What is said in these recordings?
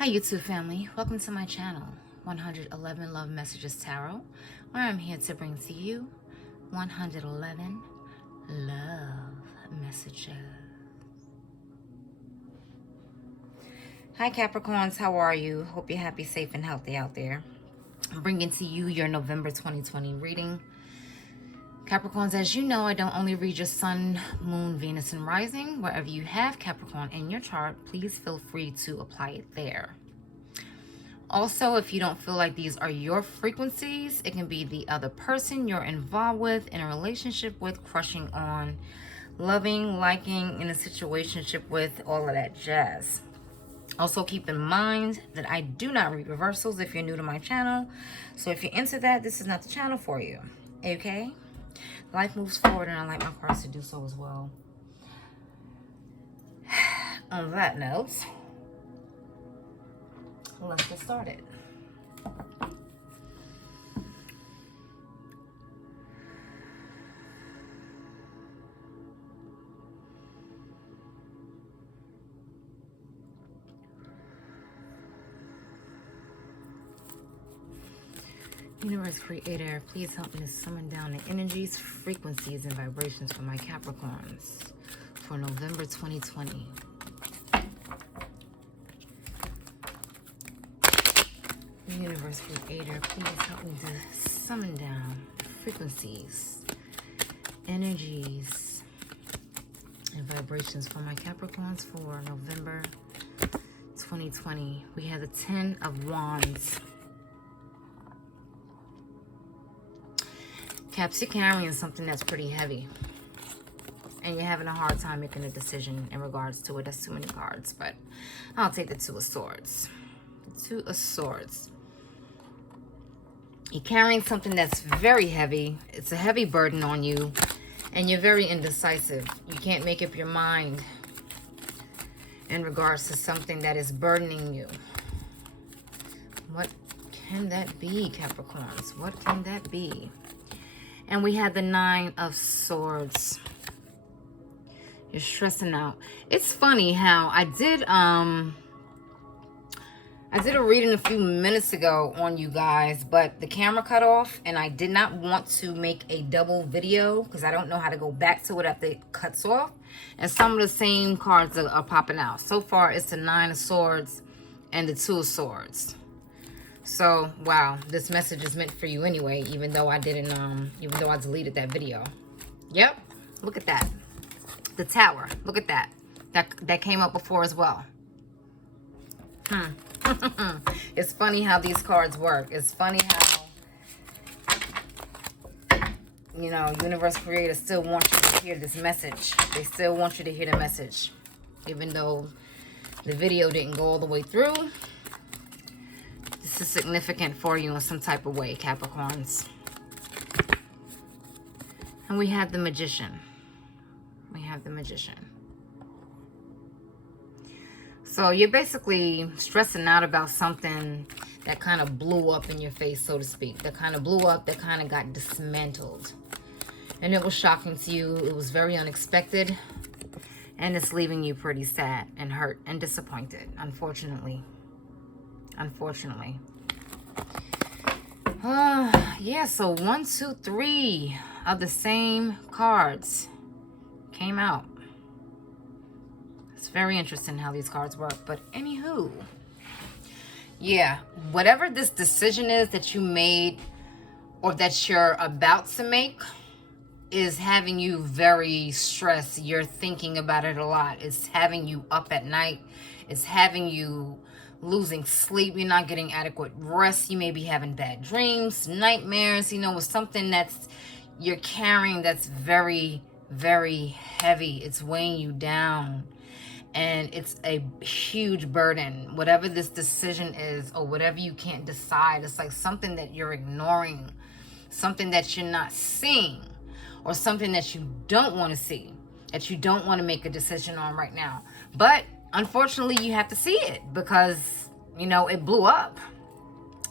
Hi YouTube family, welcome to my channel, 111 Love Messages Tarot, where I'm here to bring to you 111 love messages. Hi Capricorns, how are you? Hope you're happy, safe, and healthy out there. I'm bringing to you your November 2020 reading. Capricorns, as you know, I don't only read your sun, moon, Venus, and rising. Wherever you have Capricorn in your chart, please feel free to apply it there. Also, if you don't feel like these are your frequencies, it can be the other person you're involved with, in a relationship with, crushing on, loving, liking, in a situationship with, all of that jazz. Also, keep in mind that I do not read reversals if you're new to my channel. So if you're into that, this is not the channel for you. Okay? Life moves forward, and I like my cards to do so as well. On that note, let's get started. Universe Creator, please help me to summon down the energies, frequencies, and vibrations for my Capricorns for November 2020. Universe Creator, please help me to summon down frequencies, energies, and vibrations for my Capricorns for November 2020. We have the 10 of Wands. Caps, you're carrying something that's pretty heavy, and you're having a hard time making a decision in regards to it. That's too many cards, but I'll take the Two of Swords. The Two of Swords. You're carrying something that's very heavy. It's a heavy burden on you, and you're very indecisive. You can't make up your mind in regards to something that is burdening you. What can that be, Capricorns? What can that be? And we have the Nine of Swords. You're stressing out. It's funny how I did a reading a few minutes ago on you guys, but the camera cut off, and I did not want to make a double video because I don't know how to go back to it after it cuts off. And some of the same cards are popping out. So far, it's the Nine of Swords and the Two of Swords. So, wow, this message is meant for you anyway, even though I didn't, even though I deleted that video. Yep, look at that. The Tower, look at that. That came up before as well. It's funny how these cards work. It's funny how, you know, Universe Creator still wants you to hear this message. They still want you to hear the message. Even though the video didn't go all the way through. This is significant for you in some type of way, Capricorns. And we have the Magician. We have the Magician. So you're basically stressing out about something that kind of blew up in your face, so to speak. That kind of blew up, that kind of got dismantled. And it was shocking to you. It was very unexpected. And it's leaving you pretty sad and hurt and disappointed, unfortunately. Unfortunately. Yeah, so 1, 2, 3 of the same cards came out. It's very interesting how these cards work. But anywho, yeah, whatever this decision is that you made or that you're about to make is having you very stressed. You're thinking about it a lot. It's having you up at night. It's having you losing sleep. You're not getting adequate rest. You may be having bad dreams, nightmares. You know, with something that's you're carrying that's very, very heavy. It's weighing you down. And it's a huge burden. Whatever this decision is, or whatever you can't decide, it's like something that you're ignoring, something that you're not seeing, or something that you don't want to see, that you don't want to make a decision on right now. But unfortunately, you have to see it because, you know, it blew up.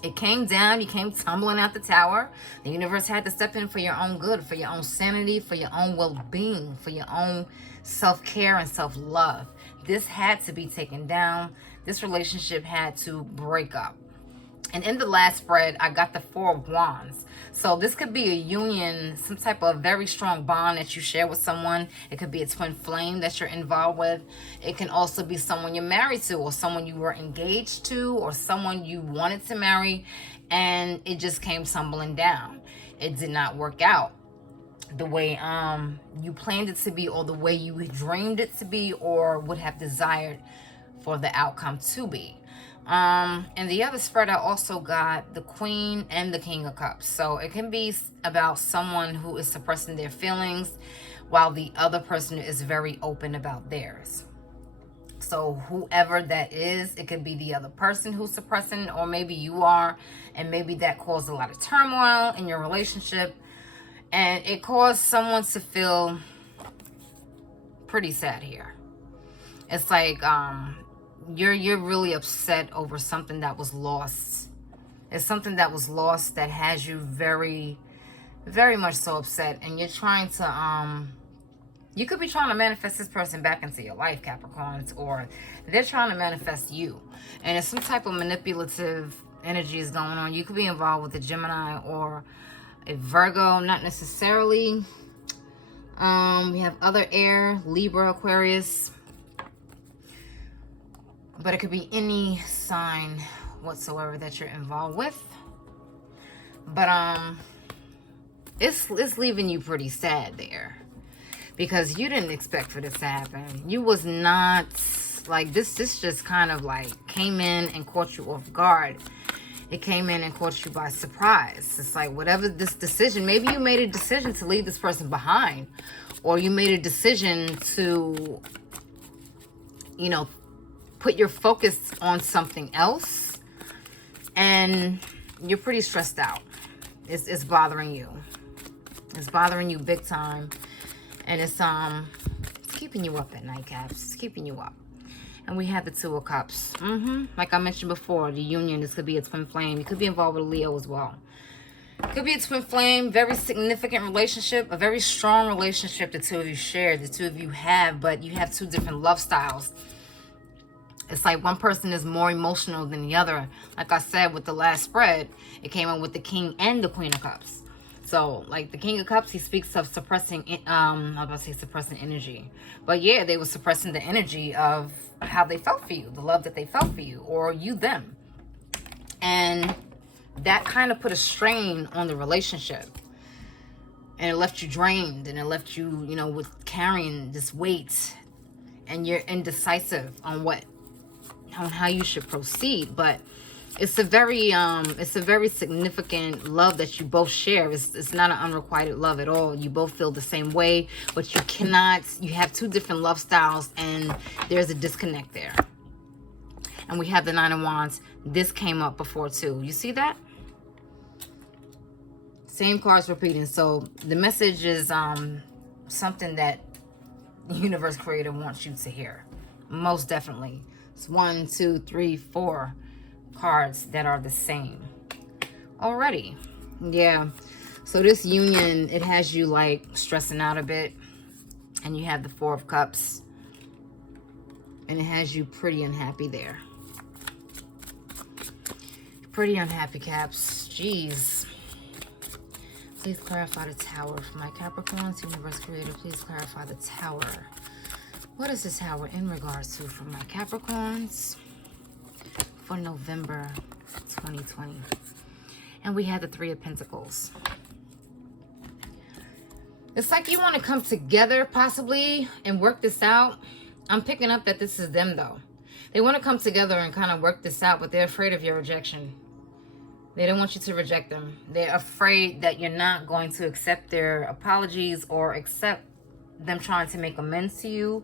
It came down. You came tumbling out the tower. The universe had to step in for your own good, for your own sanity, for your own well-being, for your own self-care and self-love. this had to be taken down. This relationship had to break up. And in the last spread, I got the Four of Wands. So this could be a union, some type of very strong bond that you share with someone. It could be a twin flame that you're involved with. It can also be someone you're married to, or someone you were engaged to, or someone you wanted to marry, and it just came tumbling down. It did not work out the way you planned it to be, or the way you dreamed it to be, or would have desired for the outcome to be. And the other spread, I also got the Queen and the King of Cups. So it can be about someone who is suppressing their feelings while the other person is very open about theirs. So whoever that is, it could be the other person who's suppressing, or maybe you are, and maybe that caused a lot of turmoil in your relationship, and it caused someone to feel pretty sad here. It's like you're really upset over something that was lost. It's something that was lost that has you very, very much so upset, and you're trying to you could be trying to manifest this person back into your life, Capricorns, or they're trying to manifest you. And it's some type of manipulative energies going on. You could be involved with a Gemini or a Virgo, not necessarily. We have other air, Libra, Aquarius. But it could be any sign whatsoever that you're involved with. But it's leaving you pretty sad there, because you didn't expect for this to happen. You was not, like, this just kind of like came in and caught you off guard. It came in and caught you by surprise. It's like, whatever this decision, maybe you made a decision to leave this person behind, or you made a decision to, you know, put your focus on something else, and you're pretty stressed out. It's bothering you. It's bothering you big time. And it's keeping you up at night, Caps. It's keeping you up. And we have the Two of Cups. Like I mentioned before, the union, this could be a twin flame. You could be involved with a Leo as well. It could be a twin flame, very significant relationship, a very strong relationship the two of you share, the two of you have, but you have two different love styles. It's like one person is more emotional than the other. Like I said, with the last spread, it came in with the King and the Queen of Cups. So, like the King of Cups, he speaks of suppressing, I was about to say suppressing energy. But yeah, they were suppressing the energy of how they felt for you, the love that they felt for you, or you them. And that kind of put a strain on the relationship. And it left you drained, and it left you, you know, with carrying this weight. And you're indecisive on how you should proceed. But it's a very significant love that you both share. It's not an unrequited love at all. You both feel the same way, but you have two different love styles, and there's a disconnect there. And we have the Nine of Wands. This came up before too. You see that? Same cards repeating. So the message is something that the universe creator wants you to hear. Most definitely. It's 1, 2, 3, 4 cards that are the same already. Yeah, so this union, it has you like stressing out a bit, and you have the Four of Cups, and it has you pretty unhappy there. Pretty unhappy, Caps. Jeez. Please clarify the Tower for my Capricorns. Universe creator, please clarify the Tower. What is this Tower in regards to for my Capricorns for November 2020? And we have the Three of Pentacles. It's like you want to come together possibly and work this out. I'm picking up that this is them though. They want to come together and kind of work this out, but they're afraid of your rejection. They don't want you to reject them. They're afraid that you're not going to accept their apologies or accept them trying to make amends to you,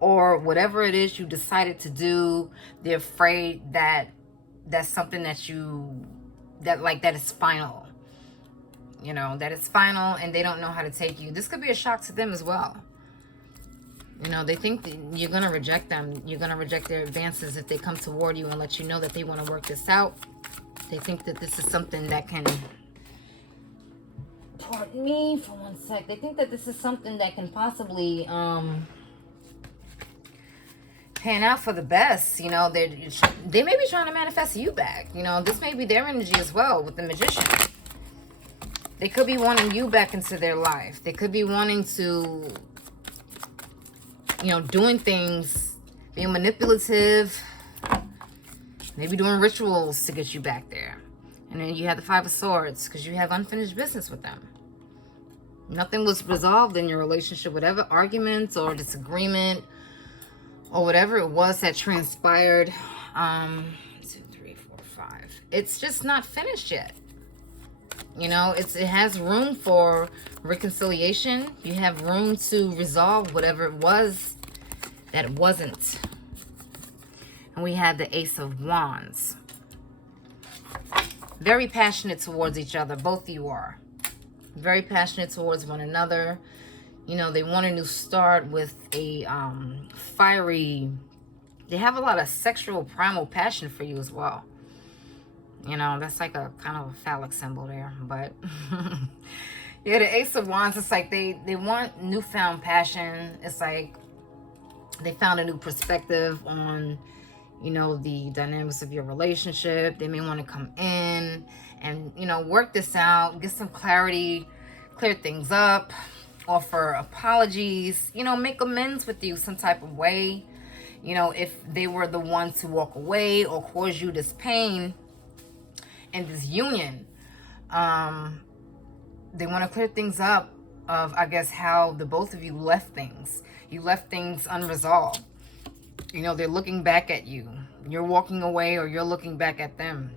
or whatever it is you decided to do. They're afraid that that's something that that is final. You know, that it's final, and they don't know how to take you. This could be a shock to them as well. You know, they think that you're going to reject them. You're going to reject their advances if they come toward you and let you know that they want to work this out. They think that this is something that can... Pardon me for one sec. They think that this is something that can possibly pan out for the best. You know, they may be trying to manifest you back. You know, this may be their energy as well with the Magician. They could be wanting you back into their life. They could be wanting to, you know, doing things, being manipulative, maybe doing rituals to get you back there. And then you have the Five of Swords because you have unfinished business with them. Nothing was resolved in your relationship, whatever arguments or disagreement or whatever it was that transpired. 2, 3, 4, 5. It's just not finished yet. You know, it has room for reconciliation. You have room to resolve whatever it was that wasn't. And we had the Ace of Wands. Very passionate towards each other. Both of you are. Very passionate towards one another. You know, they want a new start with a fiery... They have a lot of sexual primal passion for you as well. You know, that's like a kind of a phallic symbol there. But yeah, the Ace of Wands, it's like they want newfound passion. It's like they found a new perspective on, you know, the dynamics of your relationship. They may want to come in and, you know, work this out, get some clarity, clear things up, offer apologies, you know, make amends with you some type of way. You know, if they were the ones to walk away or cause you this pain in this union, they want to clear things up of, I guess, how the both of you left things. You left things unresolved. You know, they're looking back at you. You're walking away or you're looking back at them.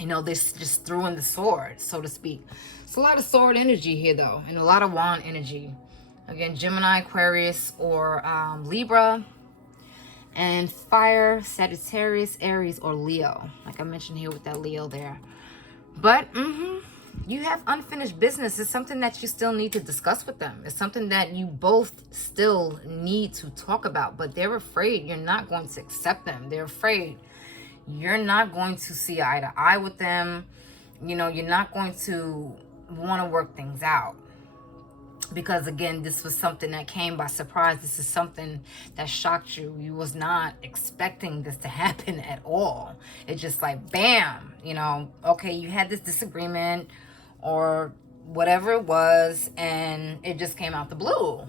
You know, this just threw in the sword, so to speak. It's a lot of sword energy here, though, and a lot of wand energy. Again, Gemini, Aquarius, or Libra. And fire, Sagittarius, Aries, or Leo. Like I mentioned here with that Leo there. But, you have unfinished business. It's something that you still need to discuss with them. It's something that you both still need to talk about. But they're afraid you're not going to accept them. They're afraid you're not going to see eye to eye with them. You know, you're not going to want to work things out. Because, again, this was something that came by surprise. This is something that shocked you. You was not expecting this to happen at all. It's just like, bam, you know, okay, you had this disagreement or whatever it was, and it just came out the blue.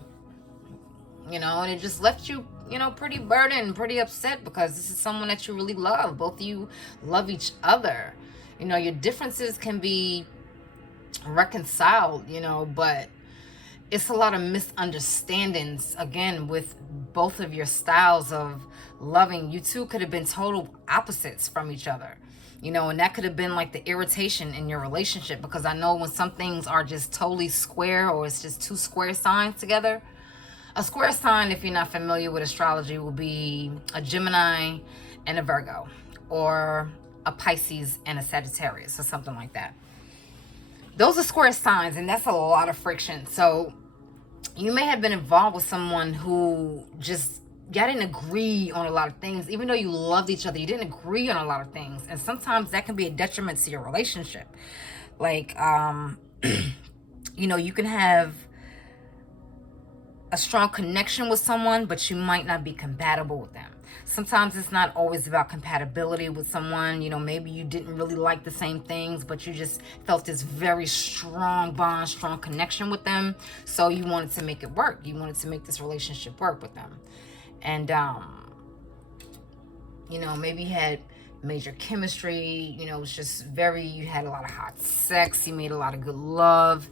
You know, and it just left you, you know, pretty burdened, pretty upset because this is someone that you really love. Both of you love each other. You know, your differences can be reconciled, you know, but it's a lot of misunderstandings, again, with both of your styles of loving. You two could have been total opposites from each other, you know, and that could have been like the irritation in your relationship, because I know when some things are just totally square or it's just two square signs together. A square sign, if you're not familiar with astrology, will be a Gemini and a Virgo, or a Pisces and a Sagittarius, or something like that. Those are square signs, and that's a lot of friction. So you may have been involved with someone who just, y'all didn't agree on a lot of things. Even though you loved each other, you didn't agree on a lot of things. And sometimes that can be a detriment to your relationship. Like, you know, you can have a strong connection with someone, but you might not be compatible with them. Sometimes it's not always about compatibility with someone. You know, maybe you didn't really like the same things, but you just felt this very strong bond, strong connection with them. So you wanted to make it work. You wanted to make this relationship work with them. And, you know, maybe you had major chemistry. You know, it was just very, you had a lot of hot sex. You made a lot of good love,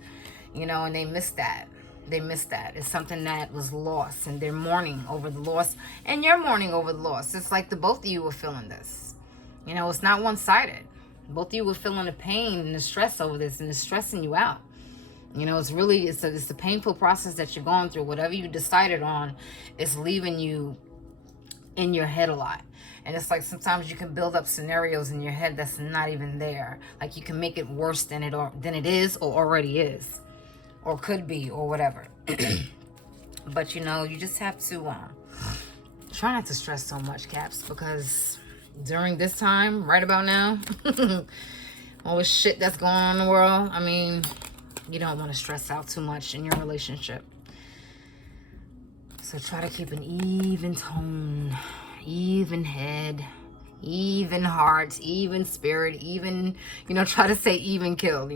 you know, and they missed that. They missed that. It's something that was lost, and they're mourning over the loss, and you're mourning over the loss. It's like the both of you were feeling this. You know, it's not one-sided. Both of you were feeling the pain and the stress over this, and it's stressing you out. You know, it's really, it's a painful process that you're going through. Whatever you decided on is leaving you in your head a lot. And it's like sometimes you can build up scenarios in your head that's not even there. Like you can make it worse than it is or already is, or could be, or whatever. But, you know, you just have to try not to stress so much, Caps, because during this time, right about now, all this shit that's going on in the world, I mean, you don't want to stress out too much in your relationship. So try to keep an even tone, even head, even heart, even spirit, even, try to say even kill,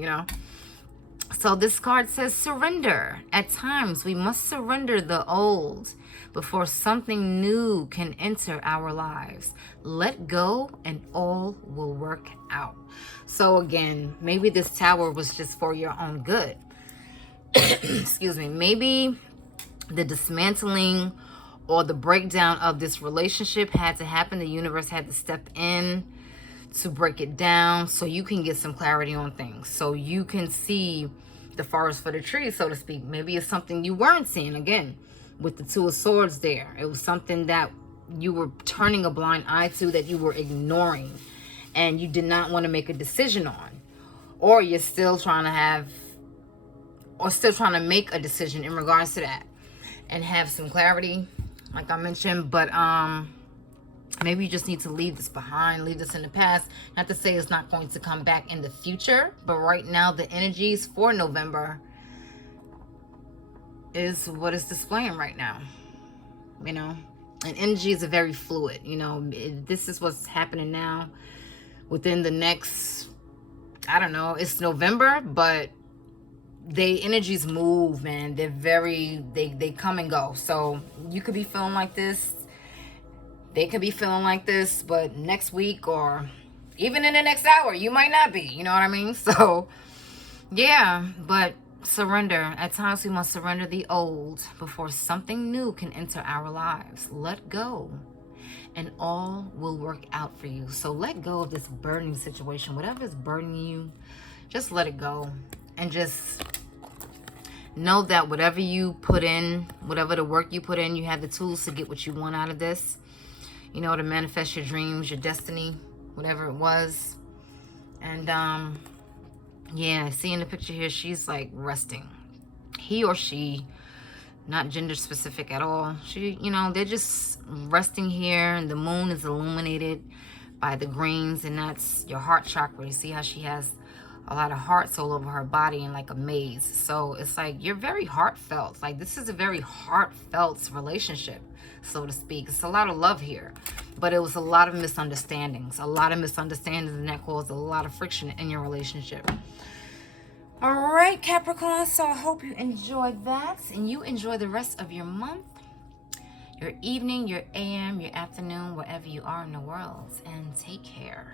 So this card says surrender. At times, we must surrender the old before something new can enter our lives. Let go and all will work out. So again, maybe this tower was just for your own good. Excuse me. Maybe the dismantling or the breakdown of this relationship had to happen. The universe had to step in to break it down so you can get some clarity on things. So you can see the forest for the trees, so to speak. Maybe it's something you weren't seeing. Again, with the Two of Swords there. It was something that you were turning a blind eye to, that you were ignoring, and you did not want to make a decision on. Or you're still trying to make a decision in regards to that and have some clarity, like I mentioned. But maybe you just need to leave this behind, leave this in the past. Not to say it's not going to come back in the future, but right now the energies for November is what it's displaying right now, and energies are very fluid. This is what's happening now. Within the next, I don't know, it's November, but they energies move, man. They're they come and go. So you could be feeling like this, they could be feeling like this, but next week or even in the next hour, you might not be, you know what I mean? So yeah, but surrender. At times we must surrender the old before something new can enter our lives. Let go and all will work out for you. So let go of this burdening situation. Whatever is burdening you, just let it go. And just know that whatever you put in, whatever the work you put in, you have the tools to get what you want out of this. To manifest your dreams, your destiny, whatever it was. And yeah, see in the picture here, she's like resting. He or she, not gender specific at all. They're just resting here, and the moon is illuminated by the greens, and that's your heart chakra. You see how she has a lot of hearts all over her body in like a maze. So it's like you're very heartfelt. Like this is a very heartfelt relationship, so to speak. It's a lot of love here, but it was a lot of misunderstandings. And that caused a lot of friction in your relationship. All right, Capricorn, so I hope you enjoyed that, and you enjoy the rest of your month, your evening, your AM, your afternoon, wherever you are in the world, and take care.